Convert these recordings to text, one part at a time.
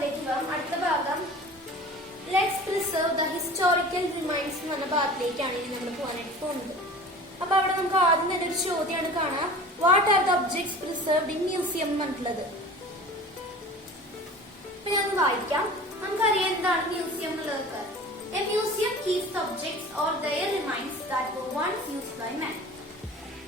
ഭാഗത്തിലേക്ക് പോകാം. അടുത്ത ഭാഗം let's preserve the historical remains എന്ന ഭാഗത്തിലേക്കാണ് ഇനി നമ്മൾ പോകാനായിട്ട് പോകുന്നത്. അപ്പൊ അവിടെ നമുക്ക് ആദ്യം തന്നെ ഒരു ചോദ്യമാണ് കാണാം, what are the objects preserved in museum എന്നുള്ളത്. അപ്പൊ ഞാൻ വായിക്കാം. നമുക്കറിയാം എന്താണ് മ്യൂസിയം എന്നുള്ളതൊക്കെ. A museum keeps the objects or their remains that were once used by man.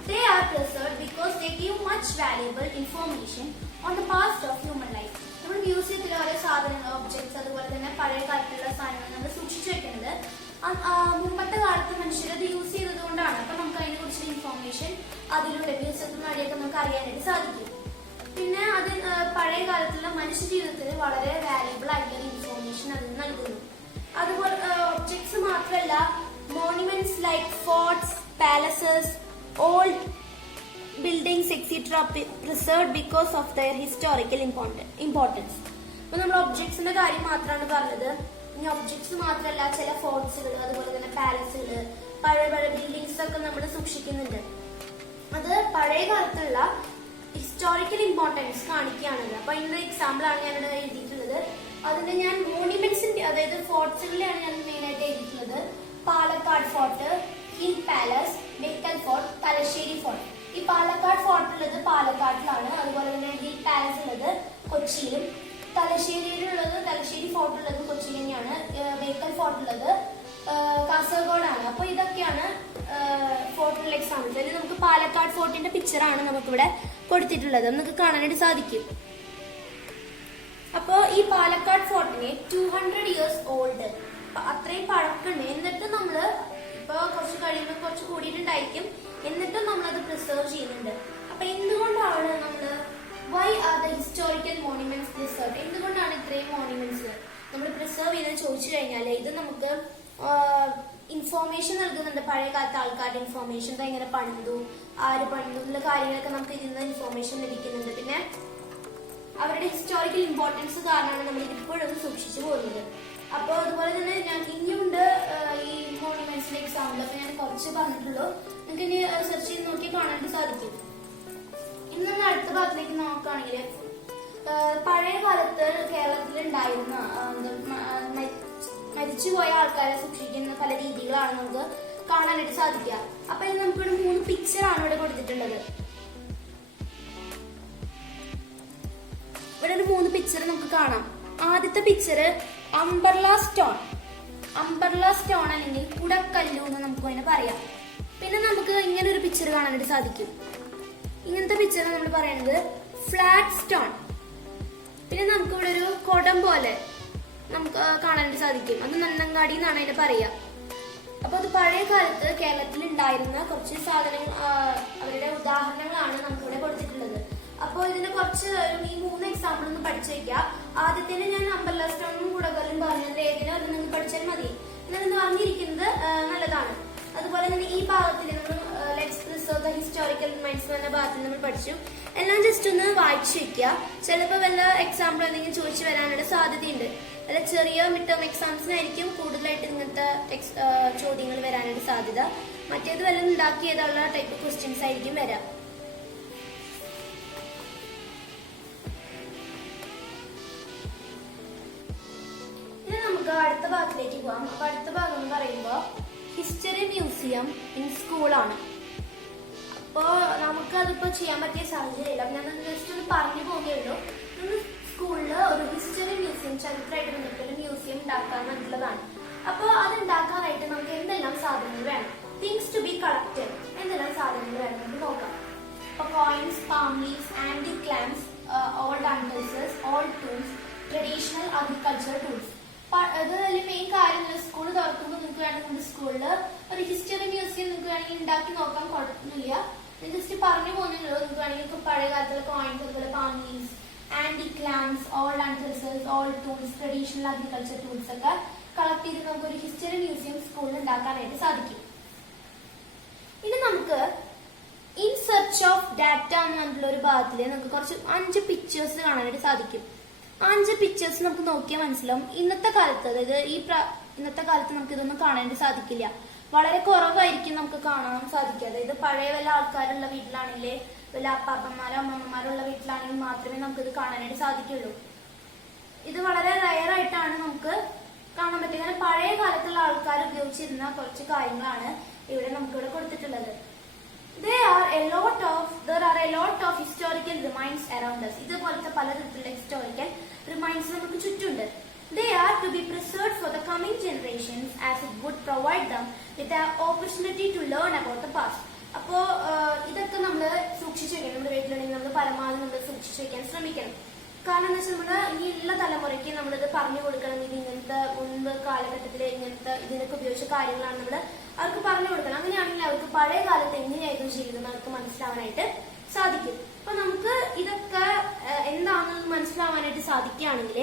They are preserved because they give much valuable information on the past of human life. നമ്മൾ മ്യൂസിയത്തിൽ ഓരോ സാധനങ്ങൾ, ഒബ്ജക്ട്സ്, അതുപോലെ തന്നെ പഴയ കാലത്തുള്ള സാധനങ്ങൾ നമ്മൾ സൂക്ഷിച്ചു വെക്കുന്നത് മുമ്പത്തെ കാലത്ത് മനുഷ്യർ അത് യൂസ് ചെയ്തത് കൊണ്ടാണ്. അപ്പൊ നമുക്ക് അതിനെ കുറിച്ചുള്ള ഇൻഫോർമേഷൻ അതിലൂടെ മ്യൂസിയത്തിൽ വഴിയൊക്കെ നമുക്ക് അറിയാനായിട്ട് സാധിക്കും. പിന്നെ അത് പഴയ കാലത്തുള്ള മനുഷ്യ ജീവിതത്തിന് വളരെ വാല്യുബിൾ ആയിട്ടുള്ള ഇൻഫോർമേഷൻ അതിന് നൽകുന്നു. അതുപോലെ ഒബ്ജക്ട്സ് മാത്രമല്ല, monuments like forts, palaces, old buildings etcetera preserved because of their historical importance. അപ്പൊ നമ്മൾ ഒബ്ജക്ട്സിന്റെ കാര്യം മാത്രമാണ് പറഞ്ഞത്. ഇനി ഒബ്ജക്ട്സ് മാത്രമല്ല, ചില ഫോർട്ട്സുകൾ, അതുപോലെ തന്നെ പാലസുകൾ, പഴയ പഴയ ബിൽഡിങ്സ് ഒക്കെ നമ്മൾ സൂക്ഷിക്കുന്നുണ്ട്. അത് പഴയ കാലത്തുള്ള ഹിസ്റ്റോറിക്കൽ ഇമ്പോർട്ടൻസ് കാണിക്കുകയാണത്. അപ്പൊ അതിന്റെ എക്സാമ്പിൾ ആണ് ഞാനിവിടെ എഴുതിയിട്ടുള്ളത്. അതിന് ഞാൻ മോണുമെന്റ്സിന്റെ, അതായത് ഫോർട്ട്സുകളിലാണ് ഞാൻ മെയിൻ ആയിട്ട് എഴുതിയിട്ടുള്ളത്. Palakkad fort, hill palace, Bekal fort, Thalassery fort. ഈ പാലക്കാട് ഫോർട്ട് ഉള്ളത് പാലക്കാട്ടിലാണ്. അതുപോലെ തന്നെ ഹിൽ പാലസ് ഉള്ളത് കൊച്ചിയിലും, തലശ്ശേരി ഫോർട്ട് ഉള്ളത് കൊച്ചിയിൽ തന്നെയാണ്. ബേക്കൽ ഫോർട്ട് ഉള്ളത് കാസർഗോഡാണ്. അപ്പൊ ഇതൊക്കെയാണ് ഫോർട്ടിലുള്ള എക്സാമ്പിൾസ്. അതിൽ നമുക്ക് പാലക്കാട് ഫോർട്ടിന്റെ പിക്ചറാണ് നമുക്കിവിടെ കൊടുത്തിട്ടുള്ളത്. നമുക്ക് കാണാനായിട്ട് സാധിക്കും. അപ്പോ ഈ പാലക്കാട് ഫോർട്ടിനെ 200 years ഓൾഡ്, അത്രയും പഴക്കമുണ്ട്. എന്നിട്ടും നമ്മള് ഇപ്പൊ കുറച്ച് കഴിയുമ്പോൾ കുറച്ച് കൂടിയിട്ടുണ്ടായിരിക്കും, എന്നിട്ടും നമ്മളത് പ്രിസർവ് ചെയ്യുന്നുണ്ട്. അപ്പൊ എന്തുകൊണ്ടാണ് നമ്മള് why are the historical monuments preserve, എന്തുകൊണ്ടാണ് ഇത്രയും മോണുമെന്റ്സ് നമ്മൾ പ്രിസർവ് ചെയ്ത് ചോദിച്ചു കഴിഞ്ഞാല് ഇത് നമുക്ക് ഇൻഫോർമേഷൻ നൽകുന്നുണ്ട്. പഴയ കാലത്തെ ആൾക്കാരുടെ ഇൻഫോർമേഷൻ, എങ്ങനെ പണിതു, ആര് പണിതു എന്നുള്ള കാര്യങ്ങളൊക്കെ നമുക്ക് ഇതിൽ നിന്ന് ഇൻഫോർമേഷൻ ലഭിക്കുന്നുണ്ട്. പിന്നെ അവരുടെ ഹിസ്റ്റോറിക്കൽ ഇമ്പോർട്ടൻസ് കാരണമാണ് നമ്മൾ ഇപ്പോഴും സൂക്ഷിച്ചു പോകുന്നത്. അപ്പോൾ അതുപോലെ തന്നെ ഞാൻ ഇനിയുണ്ട് ഈ മോണുമെന്റ്സിന്റെ എക്സാമ്പിൾ. അപ്പൊ ഞാൻ കുറച്ച് പറഞ്ഞിട്ടുള്ളൂ, നിങ്ങൾക്ക് ഇനി സെർച്ച് ചെയ്ത് നോക്കി കാണാനായിട്ട് സാധിക്കും. ഇനി നമ്മൾ അടുത്ത ഭാഗത്തേക്ക് നോക്കുകയാണെങ്കിൽ, പഴയ കാലത്ത് കേരളത്തിൽ ഉണ്ടായിരുന്ന മരിച്ചുപോയ ആൾക്കാരെ സൂക്ഷിക്കുന്ന പല രീതികളാണ് നമുക്ക് കാണാനായിട്ട് സാധിക്കുക. അപ്പൊ ഇത് നമുക്കിവിടെ 3 പിക്ചറാണ് ഇവിടെ കൊടുത്തിട്ടുള്ളത്. ഇവിടെ ഒരു 3 പിക്ചർ നമുക്ക് കാണാം. ആദ്യത്തെ പിക്ചർ അംബർല സ്റ്റോൺ അല്ലെങ്കിൽ കുടക്കല്ലു എന്ന് നമുക്ക് അതിനെ പറയാം. പിന്നെ നമുക്ക് ഇങ്ങനെ ഒരു പിക്ചർ കാണാനായിട്ട് സാധിക്കും. ഇങ്ങനത്തെ പിക്ചർ നമ്മൾ പറയുന്നത് ഫ്ലാറ്റ് സ്റ്റോൺ. പിന്നെ നമുക്ക് ഇവിടെ ഒരു കുടം പോലെ നമുക്ക് കാണാനായിട്ട് സാധിക്കും. അത് നന്നങ്ങാടി എന്നാണ് അതിനെ പറയുക. അപ്പൊ അത് പഴയ കാലത്ത് കേരളത്തിൽ ഉണ്ടായിരുന്ന കുറച്ച് സാധനങ്ങൾ, അവരുടെ ഉദാഹരണങ്ങളാണ് നമുക്കിവിടെ കൊടുത്തിട്ടുള്ളത്. അപ്പോൾ ഇതിനെ കുറച്ച് ഈ 3 എക്സാമ്പിൾ ഒന്ന് പഠിച്ചു വെക്കുക. ആദ്യത്തിന് ഞാൻ അംബർല സ്റ്റോണും കുടകല്ലും പറഞ്ഞത് ഏതിനോ അത് നിങ്ങൾ പഠിച്ചാൽ മതി. എന്നാലും അറിഞ്ഞിരിക്കുന്നത് നല്ലതാണ്. അതുപോലെ തന്നെ ഈ ഭാഗത്തിൽ നമ്മൾ let's preserve the historical remains എന്ന ഭാഗത്തിൽ നമ്മൾ പഠിച്ചു. എല്ലാം ജസ്റ്റ് ഒന്ന് വായിച്ചു വെക്കുക. ചിലപ്പോൾ വല്ല എക്സാമ്പിൾ എന്തെങ്കിലും ചോദിച്ചു വരാനുള്ള സാധ്യതയുണ്ട്. അല്ല, ചെറിയ മിഡ് ടേം എക്സാംസിനായിരിക്കും കൂടുതലായിട്ട് ഇങ്ങനത്തെ ചോദ്യങ്ങൾ വരാനായിട്ട് സാധ്യത. മറ്റേത് വല്ലതും ഉണ്ടാക്കിയതുള്ള ടൈപ്പ് ക്വസ്റ്റ്യൻസ് ആയിരിക്കും വരാം. ഇനി നമുക്ക് അടുത്ത ഭാഗത്തിലേക്ക് പോകാം. അപ്പൊ അടുത്ത ഭാഗം എന്ന് പറയുമ്പോൾ ഹിസ്റ്ററി മ്യൂസിയം ഇൻ സ്കൂളാണ്. അപ്പോ നമുക്കതിപ്പോ ചെയ്യാൻ പറ്റിയ സാഹചര്യമില്ല. അപ്പൊ ഞാൻ ജസ്റ്റ് ഒന്ന് പറഞ്ഞു പോകുകയേ ഉള്ളൂ. സ്കൂളില് ഒരു ഹിസ്റ്ററി മ്യൂസിയം, ചരിത്രമായിട്ട് ബന്ധപ്പെട്ട മ്യൂസിയം ഉണ്ടാക്കാന്നുള്ളതാണ്. അപ്പോൾ അത് ഉണ്ടാക്കാനായിട്ട് നമുക്ക് എന്തെല്ലാം സാധനങ്ങൾ വേണം, തിങ്സ് ടു ബി കളക്റ്റഡ്, എന്തെല്ലാം സാധനങ്ങൾ വേണം നമുക്ക് നോക്കാം. അപ്പൊ coins, palm leaves, antique lamps, old artificials, old tools, traditional agriculture tools. അതിൽ മെയിൻ കാര്യം, സ്കൂൾ തുറക്കുമ്പോൾ നിങ്ങൾക്ക് വേണമെങ്കിൽ സ്കൂളിൽ ഒരു ഹിസ്റ്ററി മ്യൂസിയം നിങ്ങൾക്ക് വേണമെങ്കിൽ ഉണ്ടാക്കി നോക്കാൻ കുഴപ്പമില്ല. ജസ്റ്റ് പറഞ്ഞു പോകുന്നുള്ളൂ. നിങ്ങൾക്ക് വേണമെങ്കിൽ പഴയ കാലത്തുള്ള കോയിൻസ്, അതുപോലെ palm leaves, antique lamps, old artificials, old tools, traditional agriculture tools ഒക്കെ കളക്ട് ചെയ്ത് നമുക്ക് ഒരു ഹിസ്റ്ററി മ്യൂസിയം സ്കൂളിൽ ഉണ്ടാക്കാനായിട്ട് സാധിക്കും. ഇനി നമുക്ക് ഇൻ സെർച്ച് ഓഫ് ഡാറ്റ എന്നുള്ള ഒരു ഭാഗത്തില് നമുക്ക് കുറച്ച് 5 പിക്ചേഴ്സ് കാണാനായിട്ട് സാധിക്കും. 5 പിക്ചേഴ്സ് നമുക്ക് നോക്കിയാൽ മനസ്സിലാവും. ഇന്നത്തെ കാലത്ത്, അതായത് ഇന്നത്തെ കാലത്ത് നമുക്ക് ഇതൊന്നും കാണാനായിട്ട് സാധിക്കില്ല. വളരെ കുറവായിരിക്കും നമുക്ക് കാണാൻ സാധിക്കുക. അതായത് പഴയ വല്ല ആൾക്കാരുള്ള വീട്ടിലാണെങ്കിലേ, വല്ല അപ്പാപ്പന്മാരോ അമ്മമ്മമാരോ ഉള്ള വീട്ടിലാണെങ്കിൽ മാത്രമേ നമുക്ക് ഇത് കാണാനായിട്ട് സാധിക്കുള്ളൂ. ഇത് വളരെ റയർ ആയിട്ടാണ് നമുക്ക് കാണാൻ പറ്റുക. അങ്ങനെ പഴയ കാലത്തുള്ള ആൾക്കാർ ഉപയോഗിച്ചിരുന്ന കുറച്ച് കാര്യങ്ങളാണ് ഇവിടെ നമുക്കിവിടെ കൊടുത്തിട്ടുള്ളത്. There are a lot of historical remains around us. ഇതുപോലത്തെ പലതരത്തിലുള്ള ഹിസ്റ്റോറിക്കൽ റിമൈൻസ് നമുക്ക് ചുറ്റുണ്ട്. They are to be preserved for the coming generations as it would provide them with an opportunity to learn about the past. അപ്പോ ഇതൊക്കെ നമ്മൾ സൂക്ഷിച്ചു വെക്കണം. നമ്മുടെ വീട്ടിലുണ്ടെങ്കിൽ നമ്മൾ പരമാവധി നമ്മൾ സൂക്ഷിച്ചു വെക്കാൻ ശ്രമിക്കണം. കാരണം എന്താ വെച്ചാൽ നമ്മുടെ ഇനിയുള്ള തലമുറയ്ക്ക് നമ്മളിത് പറഞ്ഞു കൊടുക്കണം. ഇത് ഇങ്ങനത്തെ മുൻപ് കാലഘട്ടത്തിലെ ഇങ്ങനത്തെ ഇതിനൊക്കെ ഉപയോഗിച്ച കാര്യങ്ങളാണ് നമ്മൾ അവർക്ക് പറഞ്ഞു കൊടുക്കണം. അങ്ങനെയാണെങ്കിൽ അവർക്ക് പഴയ കാലത്ത് എങ്ങനെയായിരുന്നു ജീവിതം അവർക്ക് മനസ്സിലാവാനായിട്ട് സാധിക്കും. അപ്പൊ നമുക്ക് ഇതൊക്കെ എന്താണെന്ന് മനസ്സിലാവാനായിട്ട് സാധിക്കുകയാണെങ്കിൽ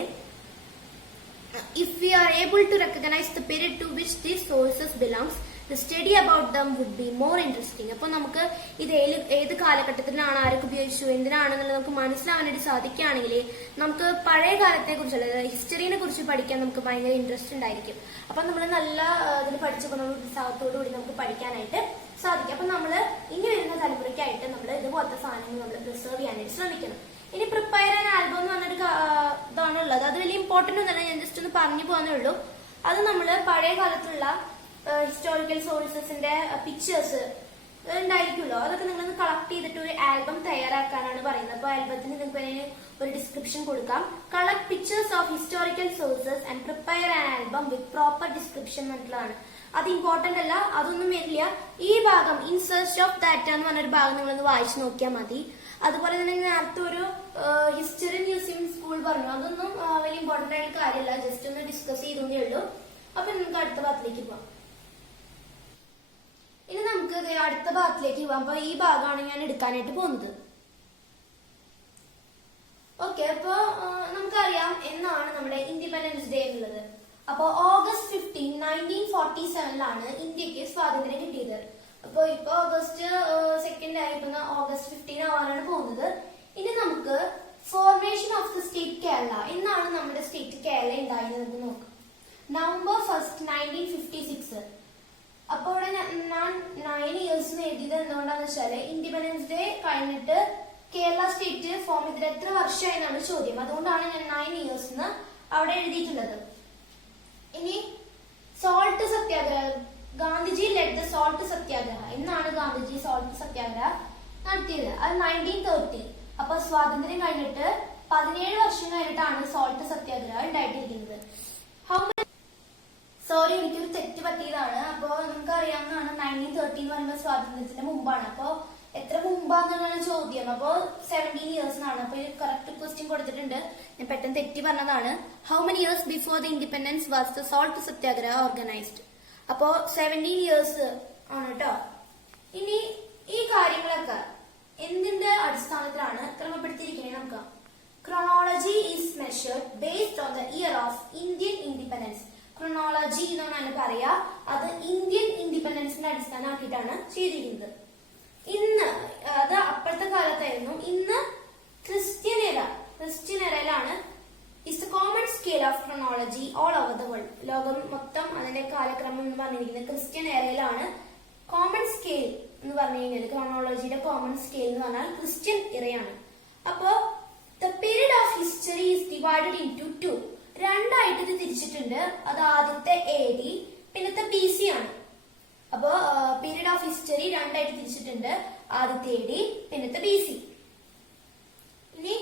if we are able to recognize the period to which these sources belongs, the study about them would be more interesting. അപ്പൊ നമുക്ക് ഇത് ഏത് കാലഘട്ടത്തിലാണ് ആരൊക്കെ ഉപയോഗിച്ചു എന്തിനാണെന്നുള്ളത് നമുക്ക് മനസ്സിലാവാനായിട്ട് സാധിക്കുകയാണെങ്കിൽ നമുക്ക് പഴയ കാലത്തെ കുറിച്ചുള്ള ഹിസ്റ്ററിനെ കുറിച്ച് പഠിക്കാൻ നമുക്ക് ഭയങ്കര ഇൻട്രസ്റ്റ് ഉണ്ടായിരിക്കും. അപ്പൊ നമ്മൾ നല്ല ഇതിൽ പഠിച്ചപ്പോൾ നമ്മൾ ഉത്സാഹത്തോടു കൂടി നമുക്ക് പഠിക്കാനായിട്ട് സാധിക്കും. അപ്പൊ നമ്മൾ ഇനി വരുന്ന തലമുറയ്ക്കായിട്ട് നമ്മൾ ഇതുപോലത്തെ സാധനങ്ങൾ നമ്മൾ പ്രിസർവ് ചെയ്യാനായിട്ട് ശ്രമിക്കണം. ഇനി പ്രിപ്പയർ ആൻ ആൽബം എന്ന് പറഞ്ഞൊരു ഇതാണുള്ളത്. അത് വലിയ ഇമ്പോർട്ടന്റ് ഒന്നല്ല, ഞാൻ ജസ്റ്റ് ഒന്ന് പറഞ്ഞു പോകുന്നേ ഉള്ളൂ. അത് നമ്മൾ പഴയ കാലത്തുള്ള ഹിസ്റ്റോറിക്കൽ സോഴ്സസിന്റെ പിക്ചേഴ്സ് ഉണ്ടായിരിക്കുമല്ലോ, അതൊക്കെ നിങ്ങളൊന്ന് കളക്ട് ചെയ്തിട്ട് ഒരു ആൽബം തയ്യാറാക്കാനാണ് പറയുന്നത്. അപ്പൊ ആൽബത്തിന് നിങ്ങൾക്ക് ഒരു ഡിസ്ക്രിപ്ഷൻ കൊടുക്കാം. Collect pictures of historical sources and prepare an album with proper description എന്നുള്ളതാണ്. അത് ഇമ്പോർട്ടന്റ് അല്ല, അതൊന്നും വരില്ല. ഈ ഭാഗം ഇൻ സെർച്ച് ഓഫ് ഡാറ്റ എന്ന് പറഞ്ഞൊരു ഭാഗം നിങ്ങളൊന്ന് വായിച്ചു നോക്കിയാൽ മതി. അതുപോലെ തന്നെ നേരത്തെ ഒരു ഹിസ്റ്ററി മ്യൂസിയം സ്കൂൾ പറഞ്ഞു, അതൊന്നും വലിയ ഇമ്പോർട്ടന്റ് ആയിട്ട് കാര്യമില്ല, ജസ്റ്റ് ഒന്ന് ഡിസ്കസ് ചെയ്തേ ഉള്ളൂ. അപ്പൊ നമുക്ക് അടുത്ത ഭാഗത്തിലേക്ക് പോവാം. ഇനി നമുക്ക് അടുത്ത ഭാഗത്തിലേക്ക് പോവാം. അപ്പൊ ഈ ഭാഗമാണ് ഞാൻ എടുക്കാനായിട്ട് പോകുന്നത്. ഓക്കെ, അപ്പൊ നമുക്കറിയാം എന്നാണ് നമ്മുടെ ഇൻഡിപെൻഡൻസ് ഡേ എന്നുള്ളത്. അപ്പൊ ഓഗസ്റ്റ് 15, 1947 ഇന്ത്യക്ക് സ്വാതന്ത്ര്യം കിട്ടിയത്. അപ്പൊ ഇപ്പൊ ഓഗസ്റ്റ് 2 ആയി, ഇപ്പൊ ഓഗസ്റ്റ് 15 ആവാനാണ് പോകുന്നത്. ഇനി നമുക്ക് formation of the state Kerala, എന്നാണ് നമ്മുടെ സ്റ്റേറ്റ് കേരള ഉണ്ടായത് നമുക്ക് നോക്കാം. November 1st, 1956. അപ്പൊ ഇവിടെ ഞാൻ 9 ഇയേഴ്സ് എഴുതിയത് എന്തുകൊണ്ടാന്ന് വെച്ചാല് ഇൻഡിപെൻഡൻസ് ഡേ കഴിഞ്ഞിട്ട് കേരള സ്റ്റേറ്റ് ഫോം ചെയ്തിട്ട് എത്ര വർഷമായി എന്നാണ് ചോദ്യം. അതുകൊണ്ടാണ് ഞാൻ 9 ഇയേഴ്സ് അവിടെ എഴുതിയിട്ടുള്ളത്. ഇനി സോൾട്ട് സത്യാഗ്രഹം, ഗാന്ധിജി ലെഡ് ദ സോൾട്ട് സത്യാഗ്രഹ. എന്നാണ് ഗാന്ധിജി സോൾട്ട് സത്യാഗ്രഹ നടത്തിയത്? അത് 1930. അപ്പൊ സ്വാതന്ത്ര്യം കഴിഞ്ഞിട്ട് 17 വർഷം കഴിഞ്ഞിട്ടാണ് സോൾട്ട് സത്യാഗ്രഹം ഉണ്ടായിട്ടിരിക്കുന്നത്. സോറി, എനിക്കൊരു തെറ്റ് പറ്റിയതാണ്. അപ്പൊ നമുക്ക് അറിയാവുന്നതാണ് 1930 എന്ന് പറയുമ്പോൾ സ്വാതന്ത്ര്യത്തിന്റെ മുമ്പാണ്. അപ്പൊ എത്ര മുമ്പാന്നാണ് ചോദ്യം. അപ്പൊ 17 ഇയേഴ്സ് എന്നാണ്. അപ്പൊ കറക്റ്റ് ക്വസ്റ്റ്യൻ കൊടുത്തിട്ടുണ്ട്, ഞാൻ പെട്ടെന്ന് തെറ്റി പറഞ്ഞതാണ്. How many years before the independence was the salt Satyagraha organised? അപ്പോ 17 ഇയേഴ്സ് ആണ് കേട്ടോ. ഇനി ഈ കാര്യങ്ങളൊക്കെ എന്തിന്റെ അടിസ്ഥാനത്തിലാണ് ക്രമപ്പെടുത്തിയിരിക്കുന്നത് നോക്കാം. Chronology is measured based on the year of Indian independence. Chronology എന്നാണ് പറയാ, അത് ഇന്ത്യൻ ഇൻഡിപെൻഡൻസിന്റെ അടിസ്ഥാനമാക്കിയിട്ടാണ് ചെയ്തിരിക്കുന്നത്. ഇന്ന് അത് അപ്പോഴത്തെ കാലത്തായിരുന്നു. ഇന്ന് Christian എറയിലാണ് is the common scale of chronology all over the world. ലോകം മൊത്തം അതിന്റെ കാലക്രമം എന്ന് പറഞ്ഞിരിക്കുന്നത് ക്രിസ്ത്യൻ എറയിലാണ്. കോമൺ സ്കെയിൽ എന്ന് പറഞ്ഞു കഴിഞ്ഞാൽ ക്രോണോളജിയുടെ കോമൺ സ്കെയിൽ എന്ന് പറഞ്ഞാൽ ക്രിസ്ത്യൻ ഇറയാണ്. അപ്പോ the period of history is divided into 2. രണ്ടായിട്ട് ഇത് തിരിച്ചിട്ടുണ്ട്. അത് ആദ്യത്തെ AD, പിന്നത്തെ BC ആണ്. അപ്പോ പീരീഡ് ഓഫ് ഹിസ്റ്ററി രണ്ടായിട്ട് തിരിച്ചിട്ടുണ്ട്. ആദ്യത്തെ AD, പിന്നത്തെ BC. ഇനി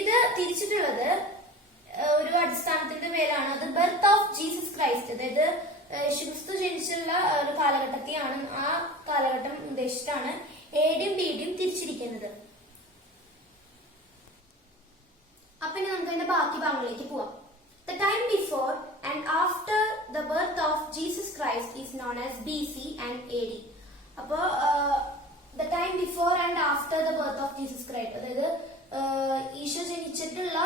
ഇത് തിരിച്ചിട്ടുള്ളത് ഒരു അടിസ്ഥാനത്തിന്റെ പേരാണ്. അത് ബർത്ത് ഓഫ് ജീസസ് ക്രൈസ്റ്റ്, അതായത് യേശുക്രിസ്തു ജനിച്ചുള്ള ഒരു കാലഘട്ടത്തെയാണ്, ആ കാലഘട്ടം ഉദ്ദേശിച്ചിട്ടാണ് ADയും BDയും തിരിച്ചിരിക്കുന്നത്. അപ്പൊ ഇനി നമുക്ക് അതിന്റെ ബാക്കി ഭാഗങ്ങളിലേക്ക് പോവാം. The time before and after the birth of Jesus Christ is known as BC and AD. അപ്പോ the time before and after the birth of Jesus Christ, അതായത് ഈശോ ജനിച്ചിട്ടുള്ള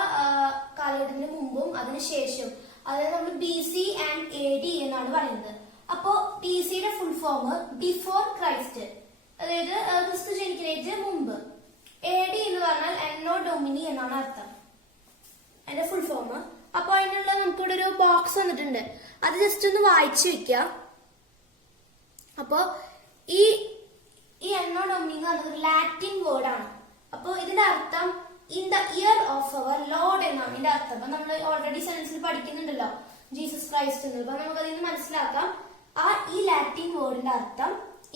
കാലഘട്ടത്തിന് മുമ്പും അതിനുശേഷം, അതായത് നമ്മൾ BC and AD എന്നാണ് പറയുന്നത്. അപ്പോ BCയുടെ ഫുൾ ഫോം ബിഫോർ ക്രൈസ്റ്റ്, അതായത് ക്രിസ്തു ജനിക്കുന്നതിന് മുമ്പ്. AD എന്ന് പറഞ്ഞാൽ എന്നോ ഡൊമിനി എന്നാണ് അർത്ഥം, അതിന്റെ ഫുൾ ഫോം. അപ്പൊ അതിനുള്ള നമുക്കിവിടെ ഒരു ബോക്സ് വന്നിട്ടുണ്ട്, അത് ജസ്റ്റ് ഒന്ന് വായിച്ചു വെക്കുക. അപ്പോ ഈ എന്നോ ഡൊമിനി എന്ന് പറഞ്ഞത് ഒരു ലാറ്റിൻ വേർഡ് ആണ്. അപ്പൊ ഇതിന്റെ അർത്ഥം in the year of our lord എന്നാണ് ഇതിന്റെ അർത്ഥം. അപ്പൊ നമ്മൾ ഓൾറെഡി സെൻസിൽ പഠിക്കുന്നുണ്ടല്ലോ ജീസസ് ക്രൈസ്റ്റ് എന്ന്. അപ്പൊ നമുക്ക് അതിൽ നിന്ന് മനസ്സിലാക്കാം ഈ ലാറ്റിൻ വേർഡിന്റെ അർത്ഥം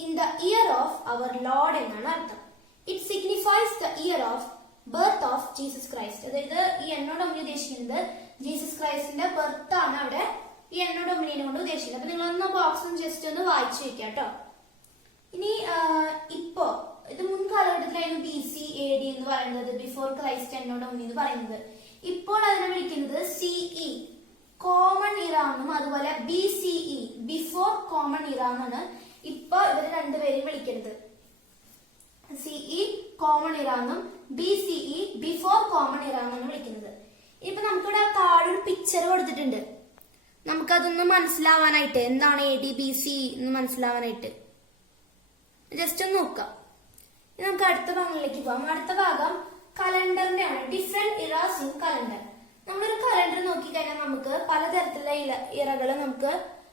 in the year of our lord എന്നാണ് അർത്ഥം. It signifies the year of birth of Jesus Christ. അതായത് ഈ എന്നോ ഡൊമിനി ഉദ്ദേശിക്കുന്നത് ജീസസ് ക്രൈസ്റ്റിന്റെ ബർത്ത് ആണ് അവിടെ ഈ എന്നോ ഡൊമിനിനെ കൊണ്ട് ഉദ്ദേശിക്കുന്നത്. അപ്പൊ നിങ്ങളൊന്ന് ബോക്സ് ജസ്റ്റ് ഒന്ന് വായിച്ചു വെക്കാം കേട്ടോ. ഇനി ഇപ്പോ ഇത് മുൻ കാലഘട്ടത്തിലായിരുന്നു BC AD എന്ന് പറയുന്നത്, ബിഫോർ ക്രൈസ്റ്റ് എന്നോ ഡൊമിനി എന്ന് പറയുന്നത്. ഇപ്പോൾ അതിനെ വിളിക്കുന്നത് CE കോമൺ ഇറ എന്നും അതുപോലെ BCE ബിഫോർ കോമൺ ഇറ എന്നാണ് ഇപ്പൊ ഇവര് രണ്ടുപേരെയും വിളിക്കുന്നത്. CE കോമൺ ഇറ എന്നും BCE ബിഫോർ കോമൺ ഇറ എന്നാണ് വിളിക്കുന്നത്. ഇപ്പൊ നമുക്കിവിടെ താഴെ ഒരു പിക്ചർ കൊടുത്തിട്ടുണ്ട്. നമുക്കതൊന്ന് മനസ്സിലാവാനായിട്ട് എന്താണ് AD BC എന്ന് മനസ്സിലാവാനായിട്ട് ജസ്റ്റ് ഒന്ന് നോക്കാം. നമുക്ക് അടുത്ത ഭാഗങ്ങളിലേക്ക് പോകാം. അടുത്ത ഭാഗം കലണ്ടറിന്റെ ആണ്. Different eras in calendar. നമ്മളൊരു കലണ്ടർ നോക്കിക്കഴിഞ്ഞാൽ നമുക്ക് പലതരത്തിലുള്ള ഇറകൾ നമുക്ക്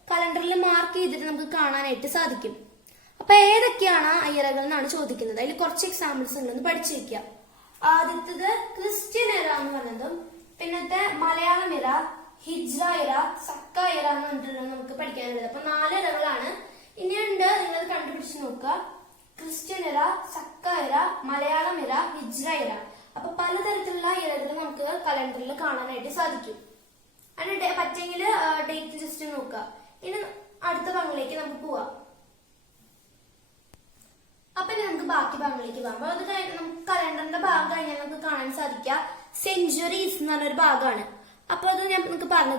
കലണ്ടറിൽ മാർക്ക് ചെയ്തിട്ട് നമുക്ക് കാണാനായിട്ട് സാധിക്കും. അപ്പൊ ഏതൊക്കെയാണ് ആ ഇറകൾ എന്നാണ് ചോദിക്കുന്നത്. അതിൽ കുറച്ച് എക്സാമ്പിൾസ് ഉണ്ടെന്ന് പഠിച്ചു വെക്കുക. ആദ്യത്തത് ക്രിസ്ത്യൻ ഇറ എന്ന് പറയുന്നതും പിന്നത്തെ മലയാളം ഇറ, ഹിജ്റ ഇറ, സക്ക ഇറ എന്ന് പറഞ്ഞിട്ടുള്ളത് നമുക്ക് പഠിക്കാനുള്ളത്. അപ്പൊ 4 ഇറകളാണ്. ഇനിയുണ്ട്, നിങ്ങൾ കണ്ടുപിടിച്ച് നോക്കുക. ക്രിസ്ത്യൻ ഇറ, സക്ക ഇറ, മലയാളം ഇറ, ഹിജ്റ ഇറ. അപ്പൊ പലതരത്തിലുള്ള ഇറകൾ നമുക്ക് കലണ്ടറിൽ കാണാനായിട്ട് സാധിക്കും. അതിന് പറ്റെങ്കിൽ ഡേറ്റ് ജസ്റ്റ് നോക്കുക. ഇനി അടുത്ത ഭാഗങ്ങളിലേക്ക് നമുക്ക് പോവാം. അപ്പൊ നമുക്ക് ബാക്കി ഭാഗങ്ങളിലേക്ക് പോകാം. അപ്പൊ അത് നമുക്ക് കലണ്ടറിന്റെ ഭാഗം കഴിഞ്ഞാൽ നമുക്ക് കാണാൻ സാധിക്കുക സെഞ്ചുറീസ് എന്ന് പറഞ്ഞൊരു ഭാഗമാണ്. അപ്പൊ അത് ഞാൻ നിങ്ങൾക്ക് പറഞ്ഞു